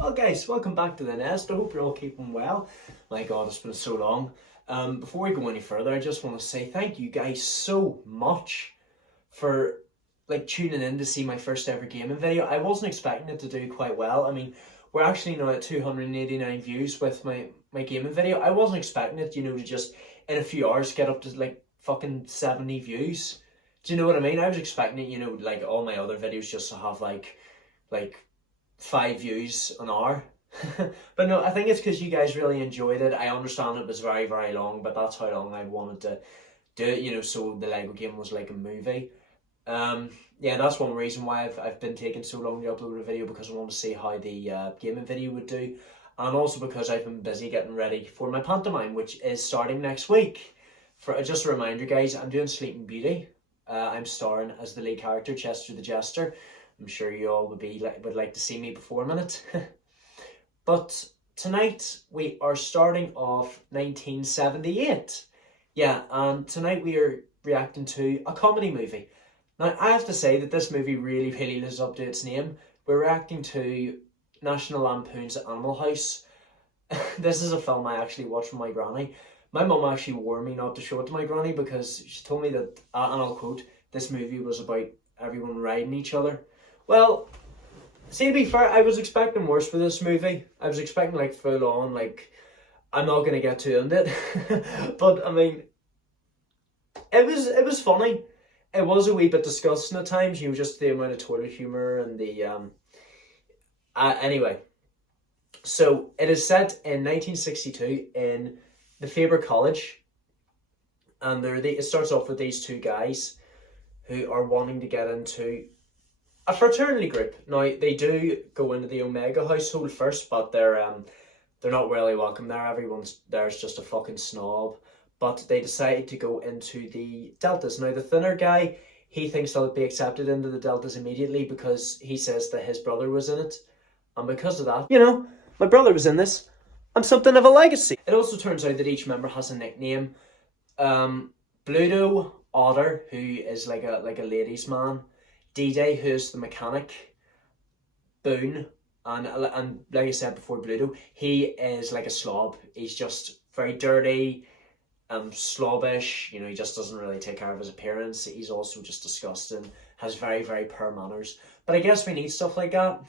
Well guys, welcome back to the nest. I hope you're all keeping well. My god, it's been so long. Before we go any further, I just want to say thank you guys so much for tuning in to see my first ever gaming video. I wasn't expecting it to do quite well. I mean, we're actually now at 289 views with my gaming video. I wasn't expecting it, to just in a few hours get up to fucking 70 views. Do you know what I mean? I was expecting it, like all my other videos just to have like 5 views an hour. But no, I think it's because you guys really enjoyed it. I understand it was very, very long, but that's how long I wanted to do it, so the Lego game was like a movie. Yeah, that's one reason why I've been taking so long to upload a video, because I want to see how the gaming video would do, and also because I've been busy getting ready for my pantomime, which is starting next week. For just a reminder, guys, I'm doing Sleeping Beauty. I'm starring as the lead character, Chester the Jester. I'm sure you all would like to see me perform in it. But tonight we are starting off 1978. Yeah, and tonight we are reacting to a comedy movie. Now, I have to say that this movie really, really lives up to its name. We're reacting to National Lampoon's Animal House. This is a film I actually watched with my granny. My mum actually warned me not to show it to my granny because she told me that, and I'll quote, this movie was about everyone riding each other. Well, see, to be fair, I was expecting worse for this movie. I was expecting full on, I'm not going to get too into it. But, I mean, it was funny. It was a wee bit disgusting at times, just the amount of toilet humour and the, anyway. So, it is set in 1962 in the Faber College. And it starts off with these two guys who are wanting to get into a fraternity group. Now, they do go into the Omega household first, but they're not really welcome there. Everyone there's just a fucking snob. But they decide to go into the Deltas. Now, the thinner guy, he thinks they'll be accepted into the Deltas immediately because he says that his brother was in it. And because of that, my brother was in this. I'm something of a legacy. It also turns out that each member has a nickname. Bluto, Otter, who is like a ladies' man. D-Day, who's the mechanic. Boone, and like I said before, Bluto, he is like a slob. He's just very dirty, slobbish. He just doesn't really take care of his appearance. He's also just disgusting. Has very, very poor manners. But I guess we need stuff like that.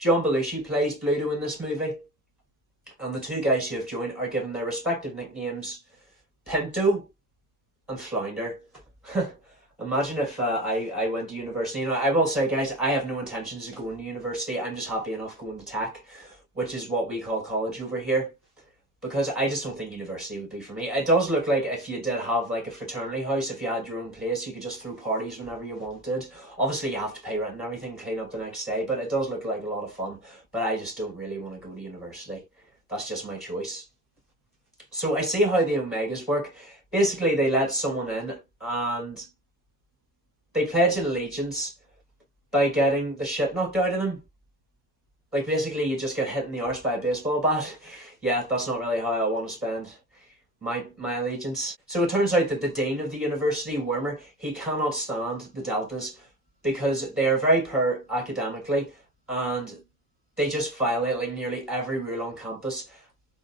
John Belushi plays Bluto in this movie. And the two guys who have joined are given their respective nicknames, Pinto and Flounder. Imagine if I went to university. I will say, guys, I have no intentions of going to university. I'm just happy enough going to tech, which is what we call college over here. Because I just don't think university would be for me. It does look like if you did have a fraternity house, if you had your own place, you could just throw parties whenever you wanted. Obviously, you have to pay rent and everything, clean up the next day. But it does look like a lot of fun. But I just don't really want to go to university. That's just my choice. So I see how the Omegas work. Basically, they let someone in and they pledge an allegiance by getting the shit knocked out of them. Basically, you just get hit in the arse by a baseball bat. Yeah, that's not really how I want to spend my allegiance. So it turns out that the dean of the university, Wormer, he cannot stand the Deltas because they are very poor academically and they just violate nearly every rule on campus.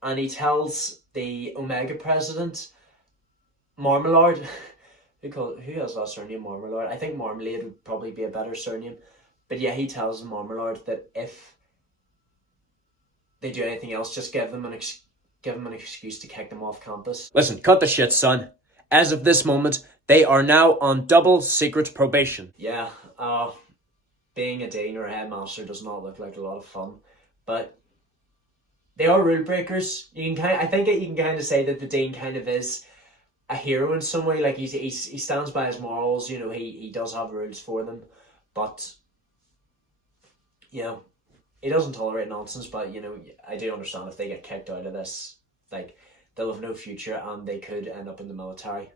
And he tells the Omega president, Marmalade, who has that surname, Marmalade? I think Marmalade would probably be a better surname. But yeah, he tells Marmalade that if they do anything else, just give them an excuse to kick them off campus. Listen, cut the shit, son. As of this moment, they are now on double secret probation. Yeah, being a dean or a headmaster does not look like a lot of fun. But they are rule breakers. I think you can kind of say that the dean kind of is a hero in some way. He stands by his morals. He does have rules for them, but he doesn't tolerate nonsense. But I do understand if they get kicked out of this, they'll have no future and they could end up in the military.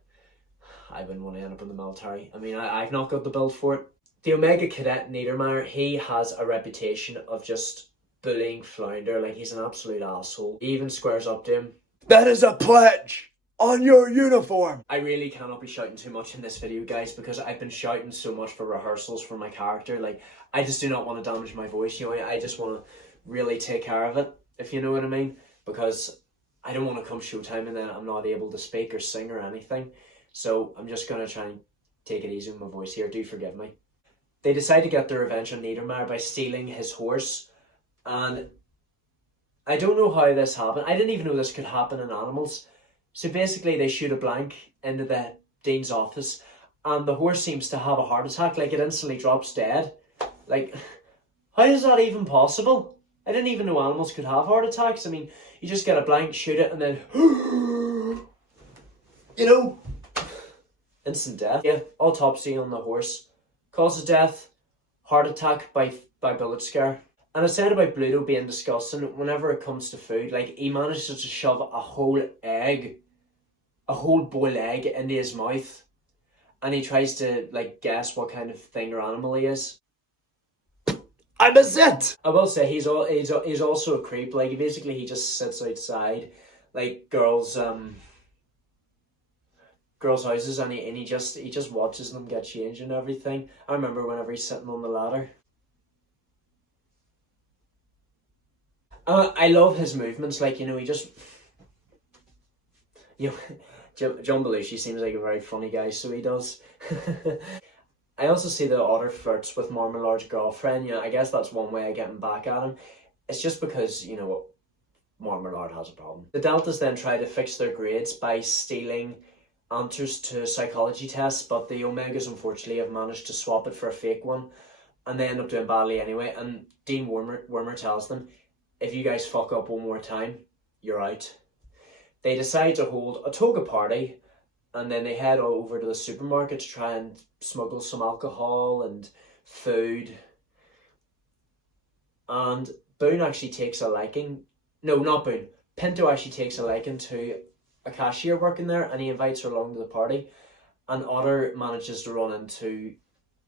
I wouldn't want to end up in the military. I mean, I've not got the build for it. The Omega cadet Niedermeyer, he has a reputation of just bullying Flounder. He's an absolute asshole. He even squares up to him. That is a pledge! on your uniform. I really cannot be shouting too much in this video, guys, because I've been shouting so much for rehearsals for my character. Like, I just do not want to damage my voice, you know. I just want to really take care of it, if you know what I mean, because I don't want to come showtime and then I'm not able to speak or sing or anything. So I'm just going to try and take it easy with my voice here. Do forgive me. They decide to get their revenge on Niedermeyer by stealing his horse, and I don't know how this happened. I didn't even know this could happen in animals. So basically they shoot a blank into the dean's office and the horse seems to have a heart attack. Like, it instantly drops dead. Like, how is that even possible? I didn't even know animals could have heart attacks. I mean, you just get a blank, shoot it, and then you know, instant death. Yeah, autopsy on the horse. Cause of death, heart attack by bullet scare. And I said about Bluto being disgusting. Whenever it comes to food, like, he manages to shove a whole boiled egg into his mouth, and he tries to, like, guess what kind of thing or animal he is. I'm a Zit! I will say he's also a creep. Like, basically he just sits outside, like, girls' houses, and he just watches them get changed and everything. I remember whenever he's sitting on the ladder. I love his movements. Like, you know, he just, you know, John Belushi seems like a very funny guy, so he does. I also see that Otter flirts with Marmalard's girlfriend. You know, I guess that's one way of getting back at him. It's just because, you know, Marmalard has a problem. The Deltas then try to fix their grades by stealing answers to psychology tests, but the Omegas unfortunately have managed to swap it for a fake one, and they end up doing badly anyway. And Dean Wormer tells them, if you guys fuck up one more time, you're out. They decide to hold a toga party, and then they head over to the supermarket to try and smuggle some alcohol and food. And Boone actually takes a liking. No, not Boone. Pinto actually takes a liking to a cashier working there, and he invites her along to the party. And Otter manages to run into,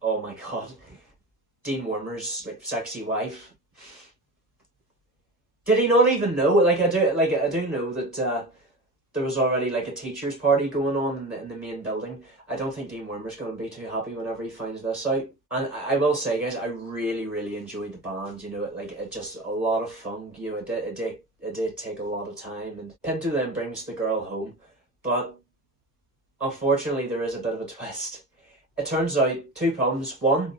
oh my god, Dean Wormer's, like, sexy wife. Did he not even know? Like, I do know that there was already, like, a teacher's party going on in the main building. I don't think Dean Wormer's going to be too happy whenever he finds this out. And I will say, guys, I really, really enjoyed the band. You know, it just a lot of fun. You know, it did take a lot of time. And Pinto then brings the girl home, but unfortunately there is a bit of a twist. It turns out two problems. One,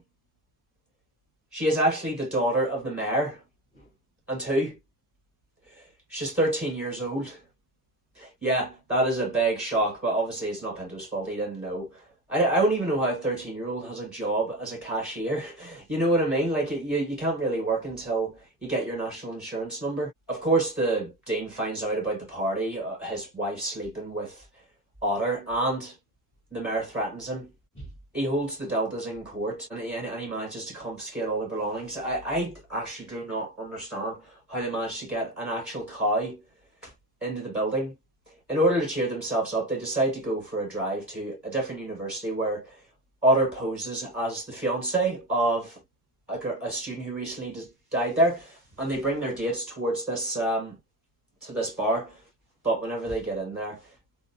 she is actually the daughter of the mayor, and two, she's 13 years old. Yeah, that is a big shock, but obviously it's not Pinto's fault. He didn't know. I don't even know how a 13-year-old has a job as a cashier. You know what I mean? Like, you can't really work until you get your national insurance number. Of course, the Dean finds out about the party, his wife sleeping with Otter, and the mayor threatens him. He holds the Deltas in court, and he manages to confiscate all their belongings. I actually do not understand how they managed to get an actual cow into the building. In order to cheer themselves up, they decide to go for a drive to a different university where Otter poses as the fiance of a student who recently died there, and they bring their dates towards this to this bar. But whenever they get in there,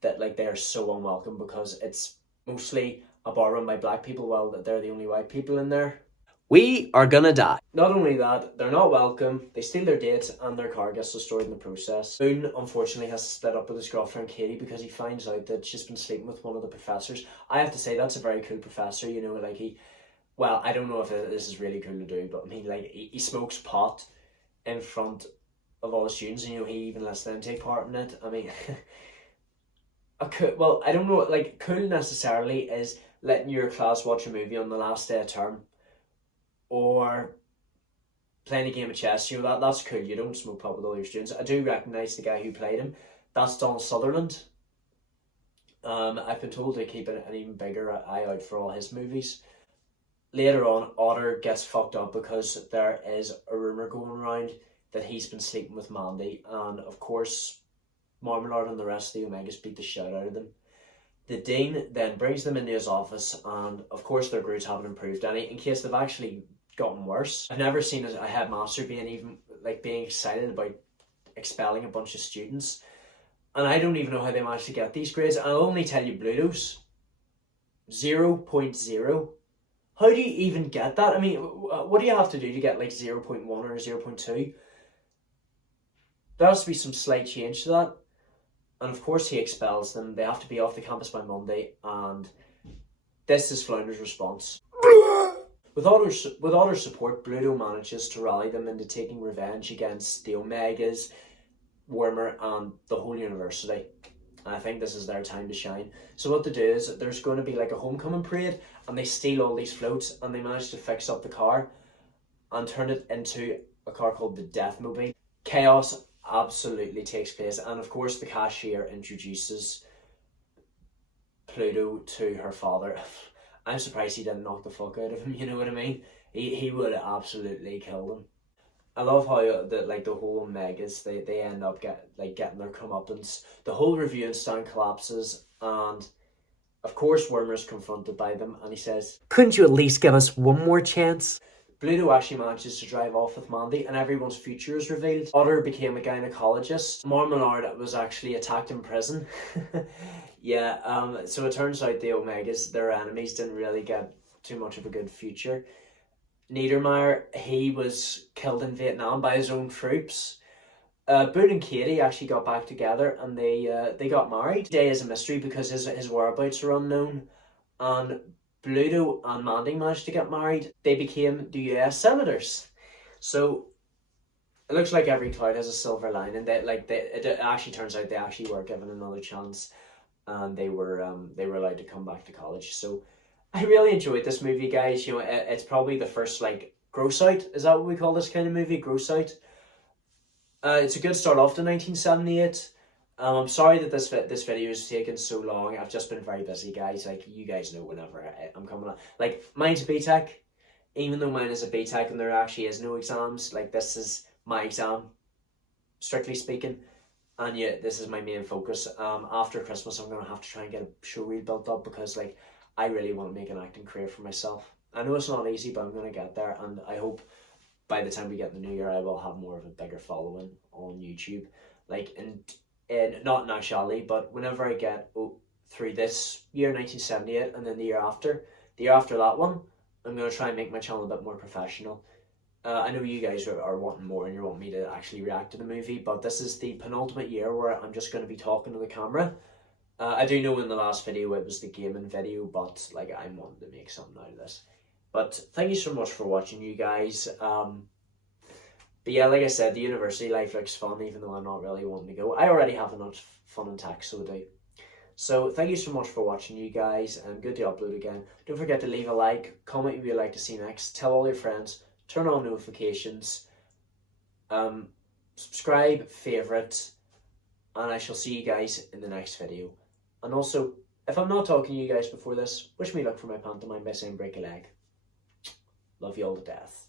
that, like, they are so unwelcome because it's mostly a bar run by black people, while they're the only white people in there. We are gonna die. Not only that, they're not welcome, they steal their dates, and their car gets destroyed in the process. Boone, unfortunately, has to split up with his girlfriend Katie because he finds out that she's been sleeping with one of the professors. I have to say, that's a very cool professor, you know, like, well, I don't know if this is really cool to do, but I mean, like, he smokes pot in front of all the students, and, you know, he even lets them take part in it. I mean, well, I don't know, like, cool necessarily is letting your class watch a movie on the last day of term, or playing a game of chess. You know, that's cool. You don't smoke pot with all your students. I do recognise the guy who played him. That's Donald Sutherland. I've been told to keep an even bigger eye out for all his movies. Later on, Otter gets fucked up because there is a rumour going around that he's been sleeping with Mandy, and of course Marmalard and the rest of the Omegas beat the shit out of them. The Dean then brings them into his office, and of course their grades haven't improved any, in case they've actually gotten worse. I've never seen a headmaster being excited about expelling a bunch of students. And I don't even know how they managed to get these grades. I'll only tell you Bluto's 0.0. How do you even get that? I mean, what do you have to do to get like 0.1 or 0.2? There has to be some slight change to that. And of course he expels them. They have to be off the campus by Monday, and this is Flounder's response. With Otter's support, Bluto manages to rally them into taking revenge against the Omegas, Wormer, and the whole university. And I think this is their time to shine. So what they do is there's going to be like a homecoming parade, and they steal all these floats, and they manage to fix up the car and turn it into a car called the Deathmobile. Chaos absolutely takes place, and of course the cashier introduces Pluto to her father. I'm surprised he didn't knock the fuck out of him, you know what I mean? He would have absolutely killed him. I love how the whole Omegas, they end up getting their comeuppance. The whole reviewing stand collapses, and of course Wormer's confronted by them, and he says, Couldn't you at least give us one more chance? Bluto actually manages to drive off with Mandy, and everyone's future is revealed. Otter became a gynecologist. Marmalade was actually attacked in prison. Yeah, so it turns out the Omegas, their enemies, didn't really get too much of a good future. Niedermeyer, he was killed in Vietnam by his own troops. Boone and Katie actually got back together, and they got married. Today is a mystery because his whereabouts are unknown, and Bluto and Mandy managed to get married. They became the US senators. So it looks like every cloud has a silver lining. It actually turns out they actually were given another chance, and they were allowed to come back to college. So I really enjoyed this movie, guys. You know, it's probably the first like gross out. Is that what we call this kind of movie? Gross out. It's a good start off to 1978. I'm sorry that this video is taking so long. I've just been very busy, guys. Like, you guys know whenever I'm coming on. Like, mine's a BTEC. Even though mine is a BTEC and there actually is no exams, like, this is my exam, strictly speaking. And yeah, this is my main focus. After Christmas, I'm going to have to try and get a show reel built up because, like, I really want to make an acting career for myself. I know it's not easy, but I'm going to get there. And I hope by the time we get in the new year, I will have more of a bigger following on YouTube. Like, and not in actuality, but whenever I get through this year, 1978, and then the year after that one, I'm going to try and make my channel a bit more professional. I know you guys are wanting more and you want me to actually react to the movie, but this is the penultimate year where I'm just going to be talking to the camera. I do know in the last video it was the gaming video, but like I'm wanting to make something out of this. But thank you so much for watching, you guys. But yeah, like I said, the university life looks fun, even though I'm not really wanting to go. I already have enough fun in tech, so I do. So thank you so much for watching, you guys, and good to upload again. Don't forget to leave a like, comment what you'd like to see next, tell all your friends, turn on notifications, subscribe, favourite, and I shall see you guys in the next video. And also, if I'm not talking to you guys before this, wish me luck for my pantomime by saying break a leg. Love you all to death.